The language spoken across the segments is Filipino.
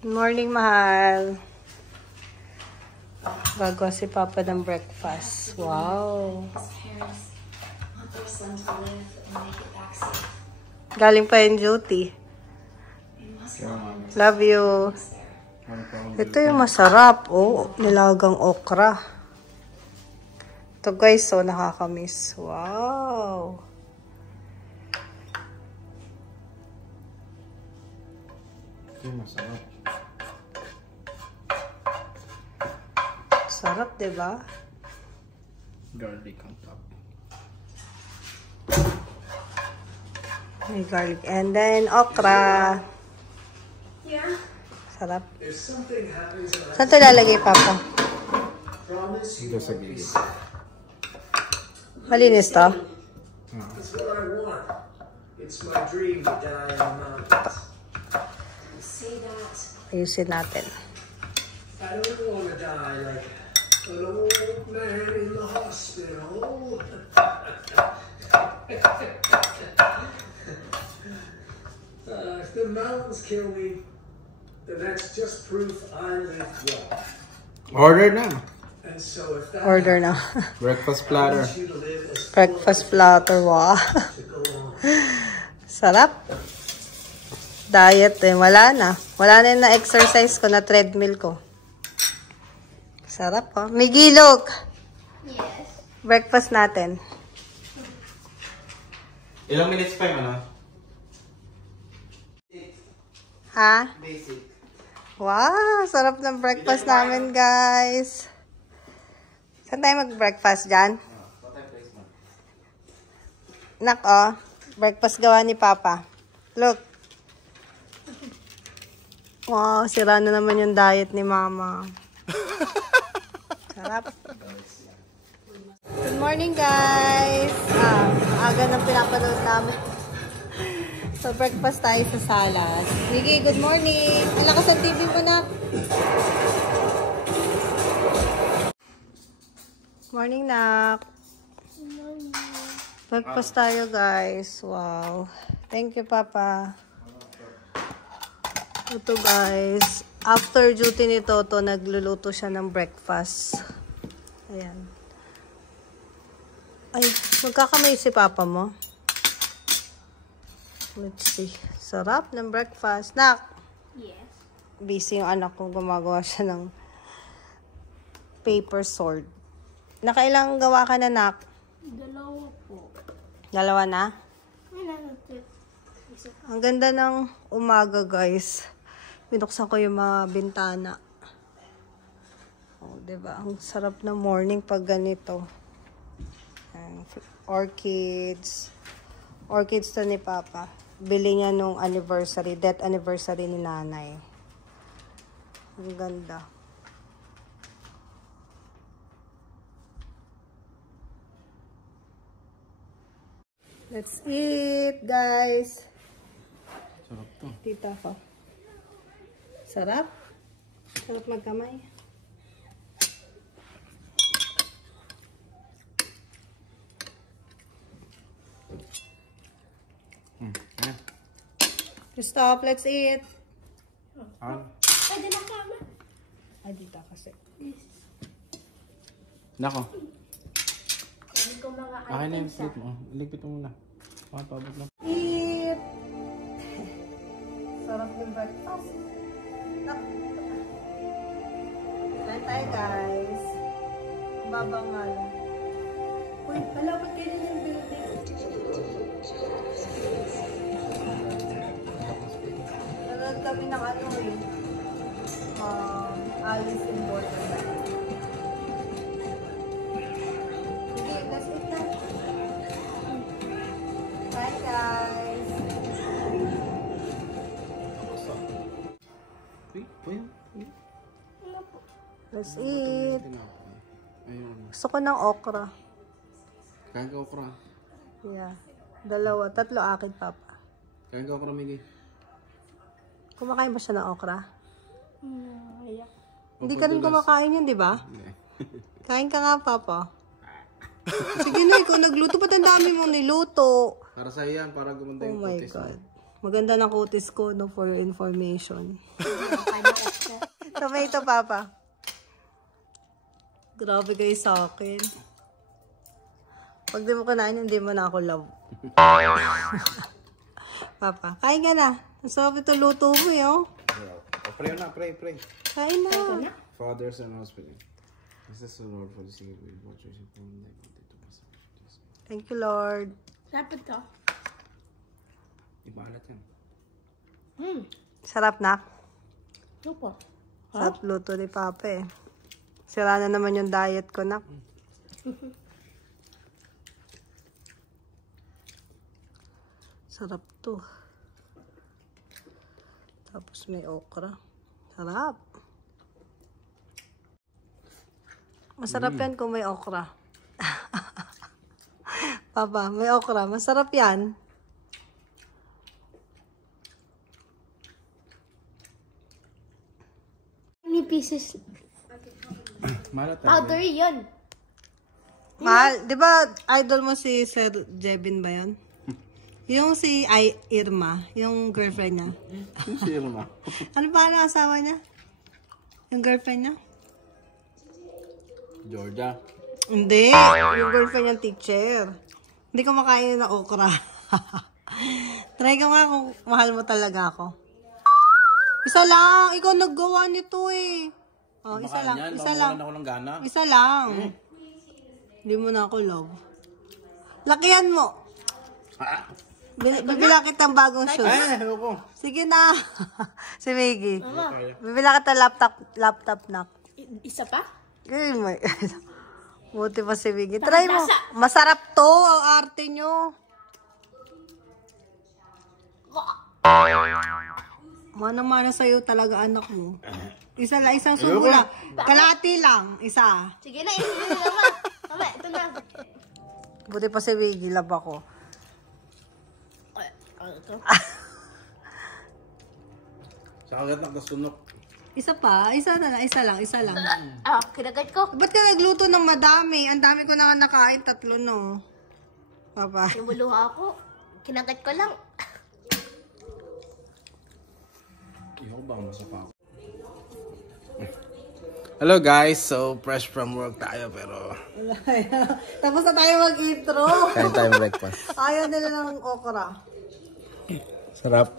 Good morning, mahal. Gagawa si Papa ng breakfast. Wow. Galing pa yung duty. Love you. Ito yung masarap. Oh, nilagang okra. Ito guys, so nakakamiss. Wow. Ito yung masarap. Sarap, diba? Garlic on top. May garlic. And then, okra. Yeah. Sarap. Saan ito lalagay, Papa? Ito sa gilid. Malinis to? It's what I want. It's my dream to die in the mountains. Say that. Ayusin natin. I don't want to die like an old man in the hospital. If the mountains kill me, then that's just proof I lived well. Order na. And so if that Order na. Breakfast I platter. want you to live as Breakfast platter. Wow. to go on. Sarap. Diet eh. Wala na. Wala na yung na-exercise ko, na treadmill ko. Sarap oh. May gilok. Yes. Breakfast natin. Ilang minutes pa yung ano? Ha? Basic. Wow. Sarap ng breakfast namin, guys. Saan tayo mag-breakfast dyan? Nak, oh. Breakfast gawa ni Papa. Look. Wow, sira na naman yung diet ni Mama. Sarap. Good morning, guys. Aga nang pinapanood namin. So, breakfast tayo sa Salas. Miggy, good morning. Ang lakas ng TV mo, Nak. Morning, Nak. Breakfast tayo, guys. Wow. Thank you, Papa. Ito, guys. After duty ni Toto, nagluluto siya ng breakfast. Ayan. Ay, magkakamay si Papa mo. Let's see. Sarap ng breakfast. Nak! Yes. Busy yung anak ko. Gumagawa siya ng paper sword. Nakailang gawa ka na, Nak? Dalawa po. Dalawa na? Ano? Ang ganda ng umaga, guys. Binuksan ko yung mga bintana. Oh, diba? Ang sarap na morning pag ganito. Orchids. Orchids to ni Papa. Bili niya nung anniversary, death anniversary ni Nanay. Ang ganda. Let's eat, guys. Sarap to. Tita ko. Sarap. Sarap magkamay. Ayan. Stop, let's eat. Pwede na kama. Ay, dito kasi. Nako. Sabi ko mga Akin na yung items plate mo. Iligpit mo muna. Pabot lang. Eat! Sarap ng breakfast. Kain tayo, guys. Babangal. Uy, malapit kayo din yung building. Nanood kami ng ano eh. Alice in Borderland. Sige, let's eat na. Bye, guys. Let's eat. Ayun. Gusto ko ng okra. Kain ka okra. Yeah. Dalawa. Tatlo akin, Papa. Kain ka okra, Miggy. Kumakain ba siya ng okra? Yeah. Hindi ka rin kumakain yun, di ba? Hindi. Kain ka nga, Papa. Sige na, ikaw nagluto. Ba't ang dami mong niluto? Para sa yan, para gumanda Oh yung my putis mo. God. Maganda ng kutis ko, no, for your information. Tomato, Papa. Grabe kayo sa akin. Pag di mo kinain, hindi mo na ako love. Papa, kain ka na. Ang sarap ito luto mo, yo. Pray na, pray. Kain na. Fathers and husbands. This is the Lord for the sake of your watchers and from them. Thank you, Lord. Dapat to. Ibalat yan. Sarap na. Ito po. Sarap luto ni Papa eh. Sira na naman yung diet ko, nak. Sarap to. Tapos may okra. Sarap. Masarap yan kung may okra. Papa, may okra. Masarap yan. Any pieces? Malat Powder yun. Mahal, di ba idol mo si Sir Jebin ba yun? Yung si Irma, yung girlfriend niya. Sino na? Ano ba ang asawa niya? Yung girlfriend niya? Georgia. Hindi, yung girlfriend niyang teacher. Hindi ko makain ng okra. Try ko nga kung mahal mo talaga ako. Isa lang, ikaw naggawa nito eh. Oh, isa lang, isa lang. Ako ng gana. Isa lang. Hindi mo na ako love. Lakihan mo. Bibila kitang bagong shoes. Ay, ayoko. Sige na. Si Maggie. Bibila kita laptop na. Isa pa? May... Buti pa si Maggie. Try mo. Masarap to. Ang arte nyo. Mana-mana sa'yo talaga anak mo. Isa lang, isang subo lang. Kalati lang. Isa. Sige na, ito na naman. Tama, ito na. Buti pa si Maggie. Love ako. Ito. Sa kagat na kasunok. Isa pa. Isa na lang. Isa lang. Isa lang. Kinagat ko. Ba't ka nagluto ng madami? Ang dami ko na nga nakain. 3, no? Papa. Lumuluha ako. Kinagat ko lang. Ayoko ba masapa ako? Hello guys, so fresh from work tayo pero Tapos na tayo mag-intro. kain tayo breakfast. Ayaw nila ng okra. Sarap.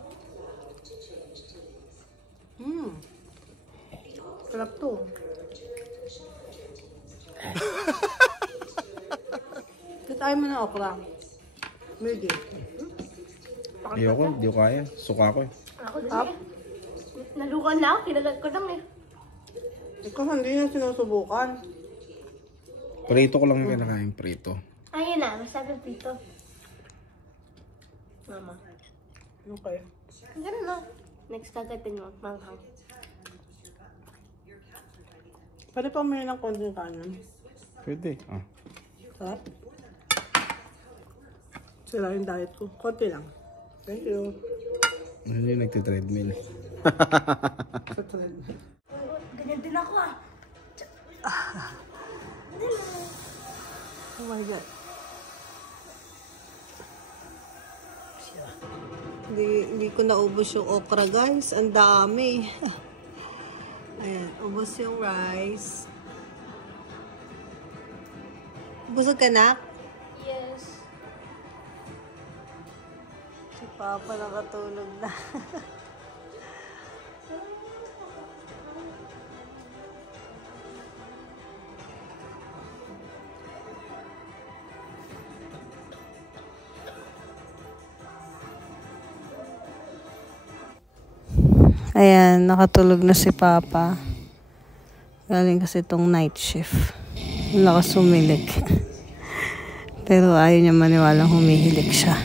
Sarap to. Ayaw mo ng okra. Maybe. Ayoko, di ko kaya. Suka ko eh. Ako din eh. Nalukan na ako. Kinagat ko lang eh. Ikaw hindi na sinusubukan. Prito ko lang yung kinakain, prito. Ayun na. Masabi dito. Mama. Okay. Ganun na. Next kagatin mo. Manghang. Pwede pa may ng konting kanan. Pwede. Ah. Sarap. Sila yung diet ko. Konti lang. Thank you. Ano yung nagtitreadmill? Sa trend. Ganyan din ako ah. Oh my God. Hindi ko naubos yung okra, guys. Ang dami. Ayan, ubos yung rice. Busog ka na? Yes. Si Papa nakatulog na. Ayan, nakatulog na si Papa. Galing kasi itong night shift. Lakas humilik. Pero ayaw niya maniwalang humihilik siya.